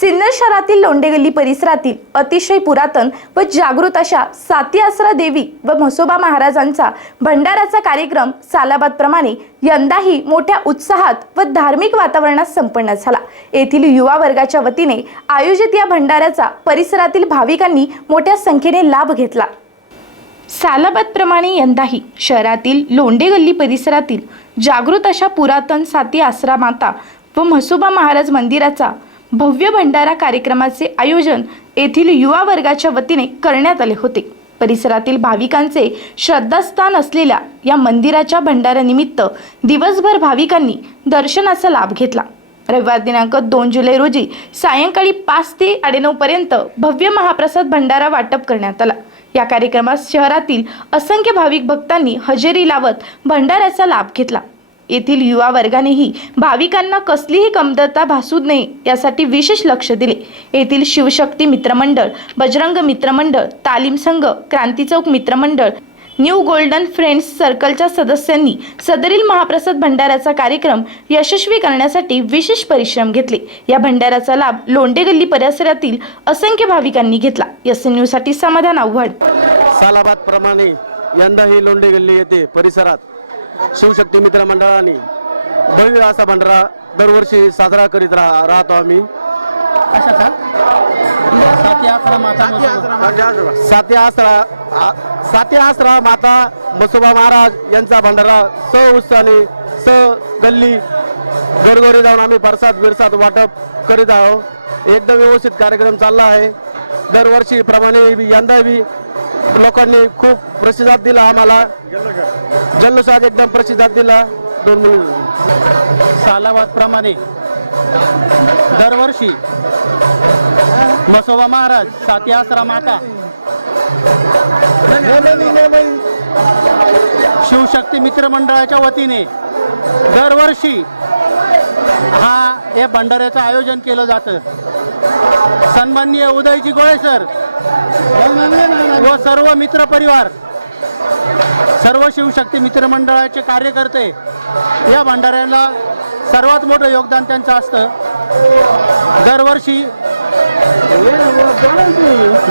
सिन्नर शहरातील लोंडेगल्ली परिसरातील अतिशय पुरातन व जागृत अशा साती आसरा देवी व म्हसोबा महाराजांचा भंडाराचा कार्यक्रम सालाबादप्रमाणे यंदाही मोठ्या उत्साहात व धार्मिक वातावरणात संपन्न झाला. येथील युवा वर्गाच्या वतीने आयोजित या भंडाऱ्याचा परिसरातील भाविकांनी मोठ्या संख्येने लाभ घेतला. सालाबादप्रमाणे यंदाही शहरातील लोंडेगल्ली परिसरातील जागृत अशा पुरातन साती आसरा माता व म्हसोबा महाराज मंदिराचा भव्य भंडारा कार्यक्रमाचे आयोजन येथील युवा वर्गाच्या वतीने करण्यात आले होते. परिसरातील भाविकांचे श्रद्धास्थान असलेल्या या मंदिराच्या भंडारानिमित्त दिवसभर भाविकांनी दर्शनाचा लाभ घेतला. रविवार दिनांक दोन जुलै रोजी सायंकाळी पाच ते साडेनऊ पर्यंत भव्य महाप्रसाद भंडारा वाटप करण्यात आला. या कार्यक्रमात शहरातील असंख्य भाविक भक्तांनी हजेरी लावत भंडाऱ्याचा लाभ घेतला. येथील युवा वर्गानेही भाविकांना कसलीही कमतरता भासू नये यासाठी विशेष लक्ष दिले. येथील शिवशक्ती मित्रमंडळ बजरंग मित्रमंडळ तालीम संघ क्रांती चौक मित्रमंडळ न्यू गोल्डन फ्रेंड्स सर्कलच्या सदस्यांनी सदरील महाप्रसाद भंडाऱ्याचा कार्यक्रम यशस्वी करण्यासाठी विशेष परिश्रम घेतले. या भंडाऱ्याचा लाभ लोंडे गल्ली परिसरातील असंख्य भाविकांनी घेतला. एस एनसाठी समाधान आव्हाड. सालाबाद प्रमाणे यंदाही लोंडे गल्ली येथे परिसरात शिवशक्ती मित्र मंडळाने भव्य असा भंडारा दरवर्षी साजरा करीत राह राहतो आम्ही. कशाचा? साती अकरा माता. साती आसरा साती आसरा. माता मसोबा महाराज यांचा भंडारा स उत्साहाने स गल्ली घरघरी जाऊन आम्ही प्रसाद बिरसाद वाटप करीत आहोत एकदम व्यवस्थित कार्यक्रम चालला आहे. दरवर्षीप्रमाणे बी- यंदा बी लोकांनी खूप प्रतिसाद दिला आम्हाला. जल्लोषात एकदम प्रतिसाद दिला. दोन मुली सालाबादप्रमाणे दरवर्षी मसोबा महाराज साती आसरा माता शिवशक्ती मित्र मंडळाच्या वतीने दरवर्षी हा या भंडाऱ्याचं आयोजन केलं जातं. सन्माननीय उदयजी गोळे सर व सर्व मित्र परिवार सर्व शिवशक्ती मित्रमंडळाचे कार्यकर्ते या भंडाऱ्याला सर्वात मोठं योगदान त्यांचं असतं. दरवर्षी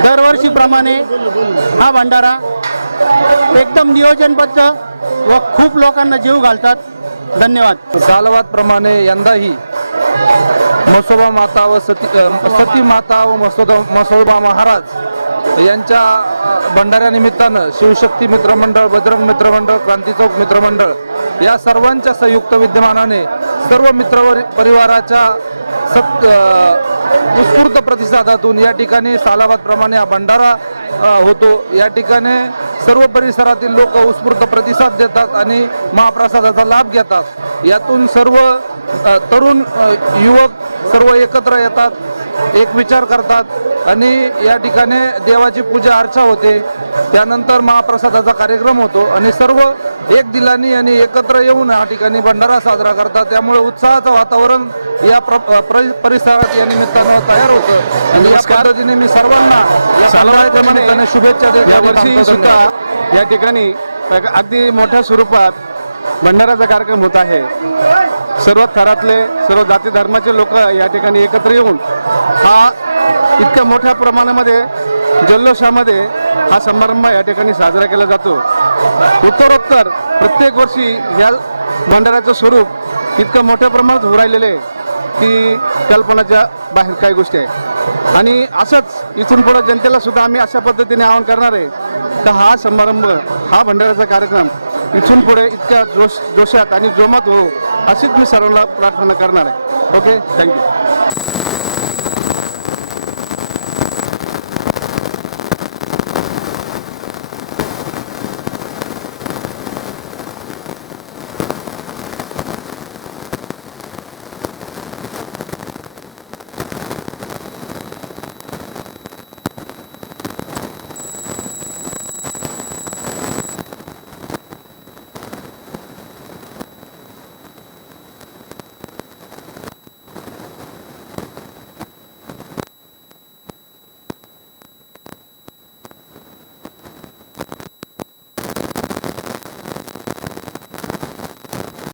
दरवर्षीप्रमाणे हा भंडारा एकदम नियोजनबद्ध व खूप लोकांना जीव घालतात. धन्यवाद. सालवादप्रमाणे यंदाही मसोबा माता व सती सती माता व मसोदा मसोबा महाराज यांच्या भंडाऱ्यानिमित्तानं शिवशक्ती मित्रमंडळ बजरंग मित्रमंडळ क्रांती चौक मित्रमंडळ या सर्वांच्या संयुक्त विद्यमानाने सर्व मित्र परिवाराच्या सत उत्स्फूर्त प्रतिसादातून या ठिकाणी सालाबादप्रमाणे हा भंडारा होतो. या ठिकाणी सर्व परिसरातील लोक उत्स्फूर्त प्रतिसाद देतात आणि महाप्रसादाचा लाभ घेतात. यातून सर्व तरुण युवक सर्व एकत्र येतात एक विचार करतात आणि या ठिकाणी देवाची पूजा अर्चा होते त्यानंतर महाप्रसादाचा कार्यक्रम होतो आणि सर्व एक दिलानी आणि एकत्र येऊन या ठिकाणी भंडारा साजरा करतात त्यामुळे उत्साहाचं वातावरण या प्र प्र- परिसरात या निमित्तानं तयार होतं आणि या. पद्धतीने मी सर्वांना या निमित्ताने शुभेच्छा देत. सुद्धा. या ठिकाणी अगदी मोठ्या स्वरूपात भंडाराचा कार्यक्रम होत आहे सर्व थरातले सर्व जाती धर्माचे लोक या ठिकाणी एकत्र येऊन हा इतक्या मोठ्या प्रमाणामध्ये जल्लोषामध्ये हा समारंभ या ठिकाणी साजरा केला जातो. उत्तरोत्तर प्रत्येक वर्षी या भंडाऱ्याचं स्वरूप इतकं मोठ्या प्रमाणात होऊ राहिलेलं आहे की कल्पनाच्या बाहेर काही गोष्टी आहे आणि असंच इथून पुढं जनतेला सुद्धा आम्ही अशा पद्धतीने आवाहन करणार आहे का हा समारंभ हा भंडाऱ्याचा कार्यक्रम इथून पुढे इतक्या जोश जोशात आणि जोमात हो अशीच मी सर्वांना प्रार्थना करणार आहे. Okay thank you